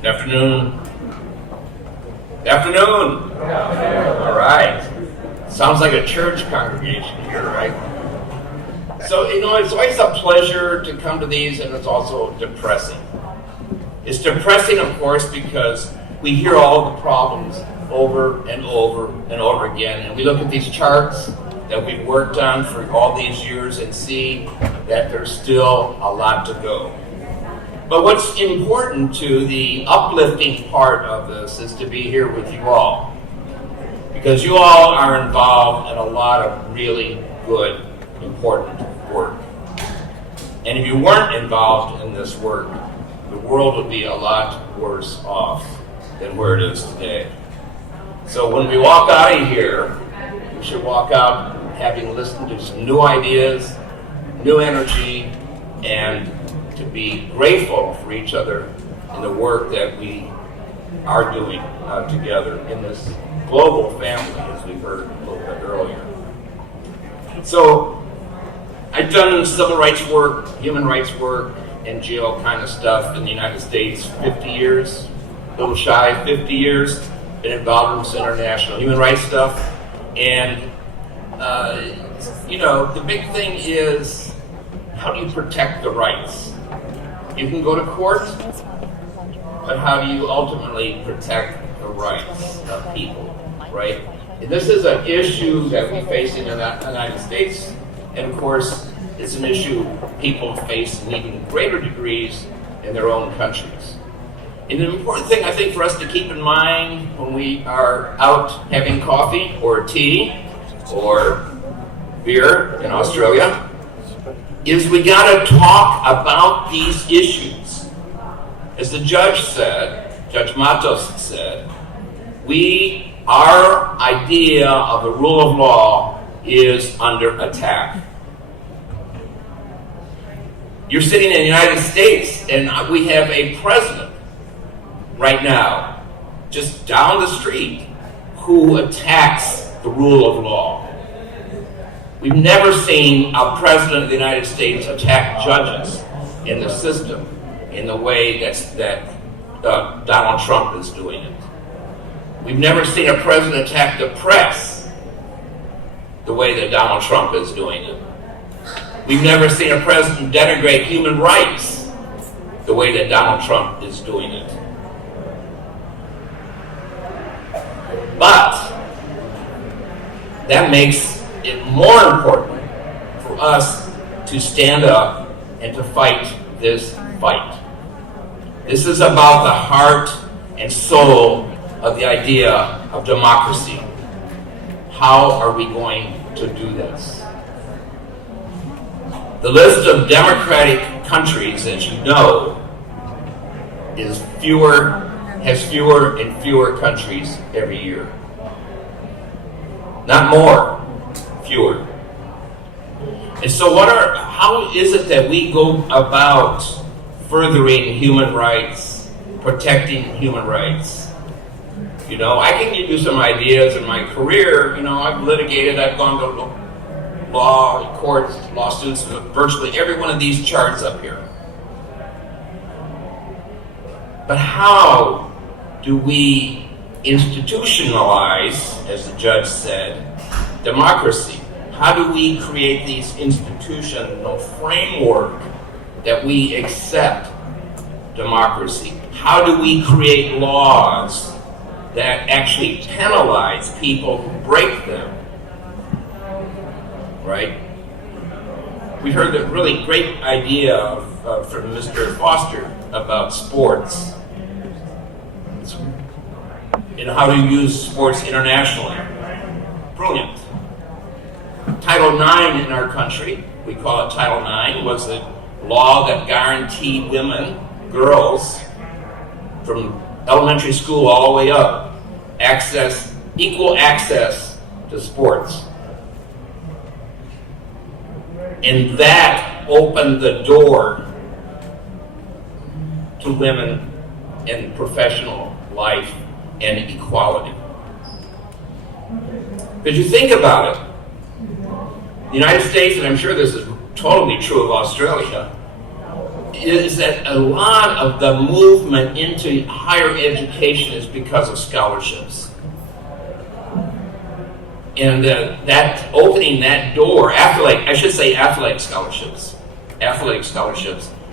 Good afternoon. Good afternoon. All right. Sounds like a church congregation here, right? So, it's always a pleasure to come to these, and it's also depressing. It's depressing, of course, because we hear all the problems over and over and over again, and we look at these charts that we've worked on for all these years and see that there's still a lot to go. But what's important to the uplifting part of this is to be here with you all, because you all are involved in a lot of really good, important work. And if you weren't involved in this work, the world would be a lot worse off than where it is today. So when we walk out of here, we should walk out having listened to some new ideas, new energy, and to be grateful for each other in the work that we are doing together in this global family, as we heard a little bit earlier. So I've done civil rights work, human rights work, NGO kind of stuff in the United States 50 years, a little shy of 50 years, been involved in some international human rights stuff. And, the big thing is, how do you protect the rights? You can go to court, but how do you ultimately protect the rights of people, right? And this is an issue that we face in the United States, and of course, it's an issue people face in even greater degrees in their own countries. And an important thing, I think, for us to keep in mind when we are out having coffee or tea or beer in Australia is we got to talk about these issues. As the judge said, Judge Matos said, our idea of the rule of law is under attack. You're sitting in the United States, and we have a president right now, just down the street, who attacks the rule of law. We've never seen a president of the United States attack judges in the system in the way that Donald Trump is doing it. We've never seen a president attack the press the way that Donald Trump is doing it. We've never seen a president denigrate human rights the way that Donald Trump is doing it. But that makes it more important for us to stand up and to fight this fight. This is about the heart and soul of the idea of democracy. How are we going to do this? The list of democratic countries, as you know, has fewer and fewer countries every year. Not more. Fewer. And so how is it that we go about furthering human rights, protecting human rights? I can give you some ideas in my career. I've litigated, I've gone to law, courts, lawsuits, virtually every one of these charts up here. But how do we institutionalize, as the judge said, democracy? How do we create these institutional framework that we accept democracy? How do we create laws that actually penalize people who break them? Right? We heard a really great idea from Mr. Foster about sports. How to use sports internationally. Brilliant. Title IX in our country, we call it Title IX, was the law that guaranteed women, girls, from elementary school all the way up, equal access to sports. And that opened the door to women in professional life and equality. But you think about it, the United States, and I'm sure this is totally true of Australia, is that a lot of the movement into higher education is because of scholarships. And that opening that door, athletic scholarships,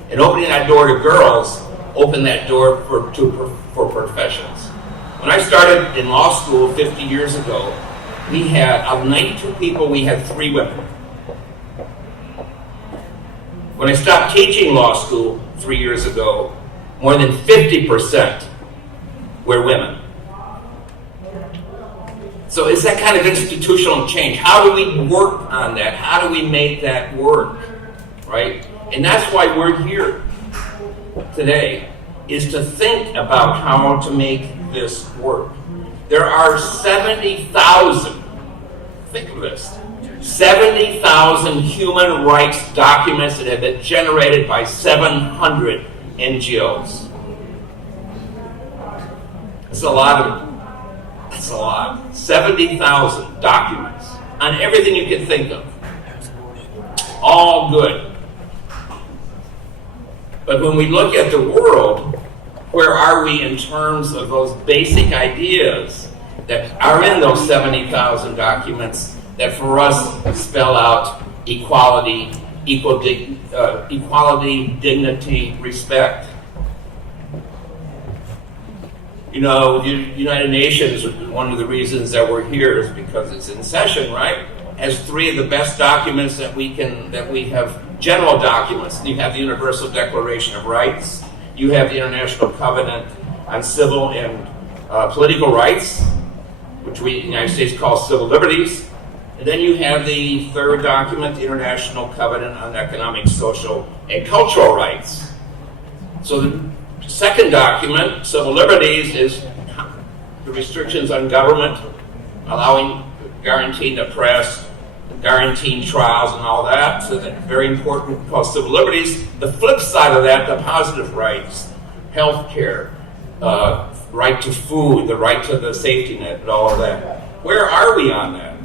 and opening that door to girls, opened that door for professions. When I started in law school 50 years ago, we had, of 92 people, we had 3 women. When I stopped teaching law school 3 years ago, more than 50% were women. So it's that kind of institutional change. How do we work on that? How do we make that work, right? And that's why we're here today, is to think about how to make this work. There are 70,000, think of this, 70,000 human rights documents that have been generated by 700 NGOs. That's a lot. 70,000 documents on everything you can think of. All good. But when we look at the world, where are we in terms of those basic ideas that are in those 70,000 documents that for us spell out equality, equality, dignity, respect? You know, the United Nations, one of the reasons that we're here is because it's in session, right? Has 3 of the best documents that we have, general documents. You have the Universal Declaration of Rights. You have the International Covenant on Civil and Political Rights, which we in the United States call Civil Liberties. And then you have the 3rd document, the International Covenant on Economic, Social, and Cultural Rights. So the 2nd document, Civil Liberties, is the restrictions on government, guaranteeing the press, guaranteeing trials and all that. So that's very important, called Civil Liberties. The flip side of that, the positive rights, health care, right to food, the right to the safety net, and all of that. Where are we on that?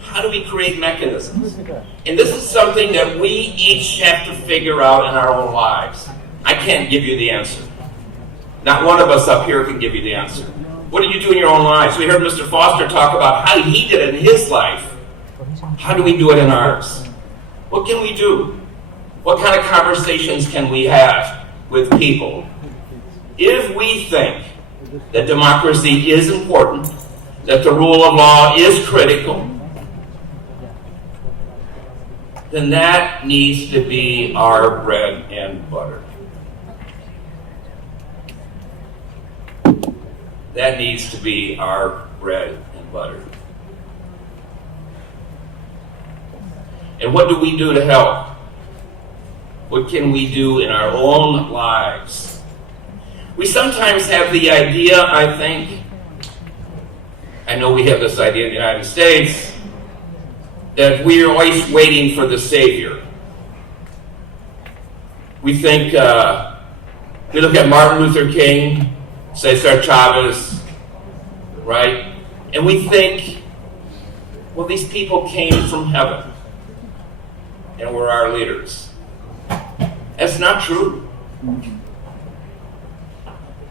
How do we create mechanisms? And this is something that we each have to figure out in our own lives. I can't give you the answer. Not one of us up here can give you the answer. What do you do in your own lives? We heard Mr. Foster talk about how he did it in his life. How do we do it in ours? What can we do? What kind of conversations can we have with people? If we think that democracy is important, that the rule of law is critical, then that needs to be our bread and butter. That needs to be our bread and butter. And what do we do to help? What can we do in our own lives? We sometimes have the idea, I know we have this idea in the United States, that we are always waiting for the Savior. We think, we look at Martin Luther King, Cesar Chavez, right? And we think, well, these people came from heaven and were our leaders. That's not true.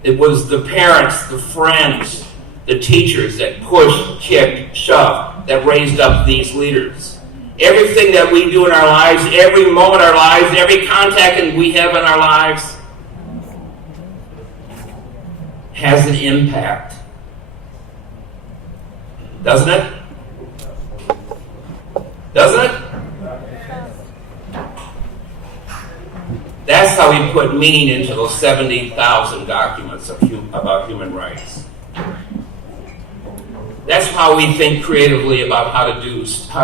It was the parents, the friends, the teachers that pushed, kicked, shoved, that raised up these leaders. Everything that we do in our lives, every moment of our lives, every contact we have in our lives has an impact. Doesn't it? Doesn't it? That's how we put meaning into those 70,000 documents about human rights. That's how we think creatively about how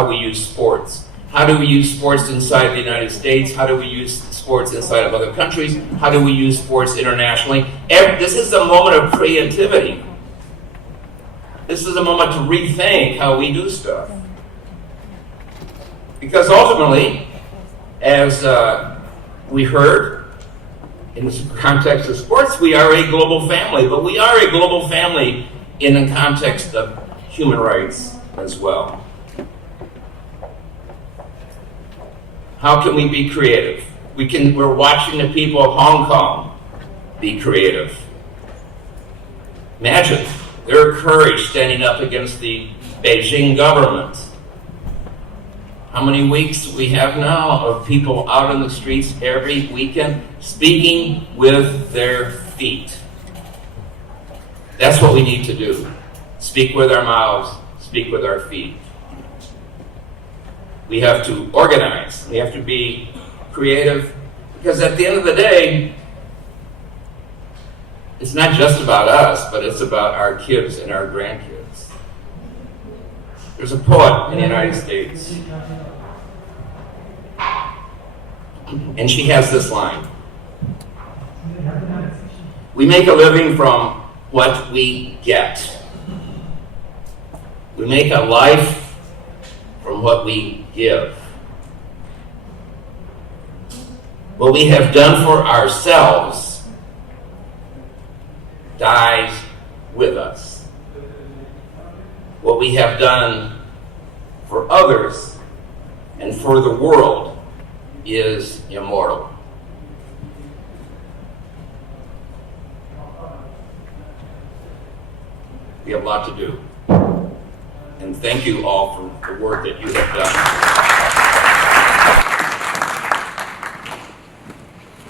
we use sports. How do we use sports inside the United States? How do we use sports inside of other countries? How do we use sports internationally? This is a moment of creativity. This is a moment to rethink how we do stuff. Because ultimately, as we heard, in the context of sports, we are a global family, but we are a global family in the context of human rights as well. How can we be creative? We're watching the people of Hong Kong be creative. Imagine their courage standing up against the Beijing government. How many weeks we have now of people out on the streets every weekend speaking with their feet. That's what we need to do. Speak with our mouths, speak with our feet. We have to organize. We have to be creative, because at the end of the day, it's not just about us, but it's about our kids and our grandkids. There's a poet in the United States, and she has this line: "We make a living from what we get. We make a life from what we give. What we have done for ourselves dies with us. What we have done for others and for the world is immortal." We have a lot to do. And thank you all for the work that you have done.